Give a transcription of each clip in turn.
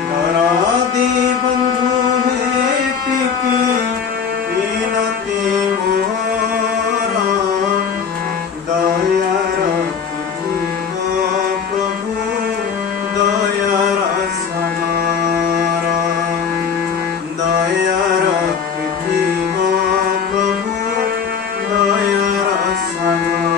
दरादी बंधु भेटिकी विनती मोरा दया रखिथिब प्रभु दयार सागरा दया रखिथिब प्रभु दयार सागरा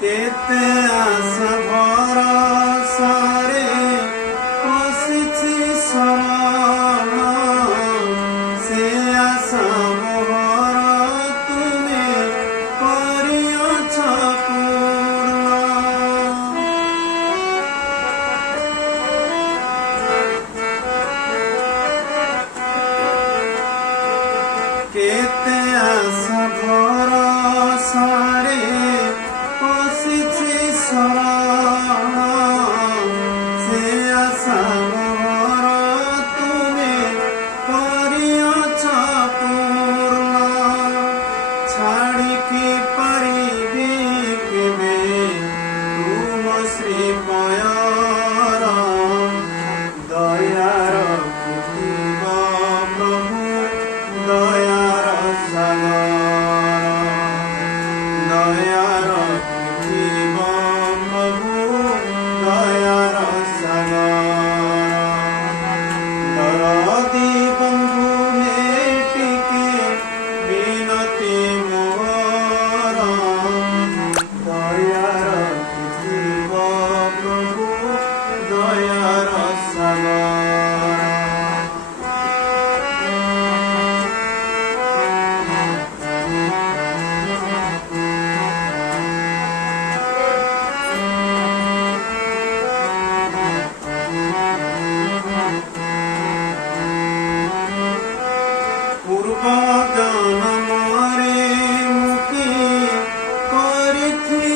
केते आशा भरोसारे पशिछि शरण से आशा मोहर तुमे करिअछ पूर्ण केते आशा भरोसारे पशिछि शरण से आशा मोहर तुमे करिअछ पूर्ण छाड़िकी परिबि केबे तुम श्रीपयर दया रखिथिब प्रभु दयार सागर दया रखिथिब प्रभु दयार सागर दरदी बंधु भेटिकी विनती मोर दया रखिथिब प्रभु दयार सागर पूर्व जन्मरे मुक्ति करिथि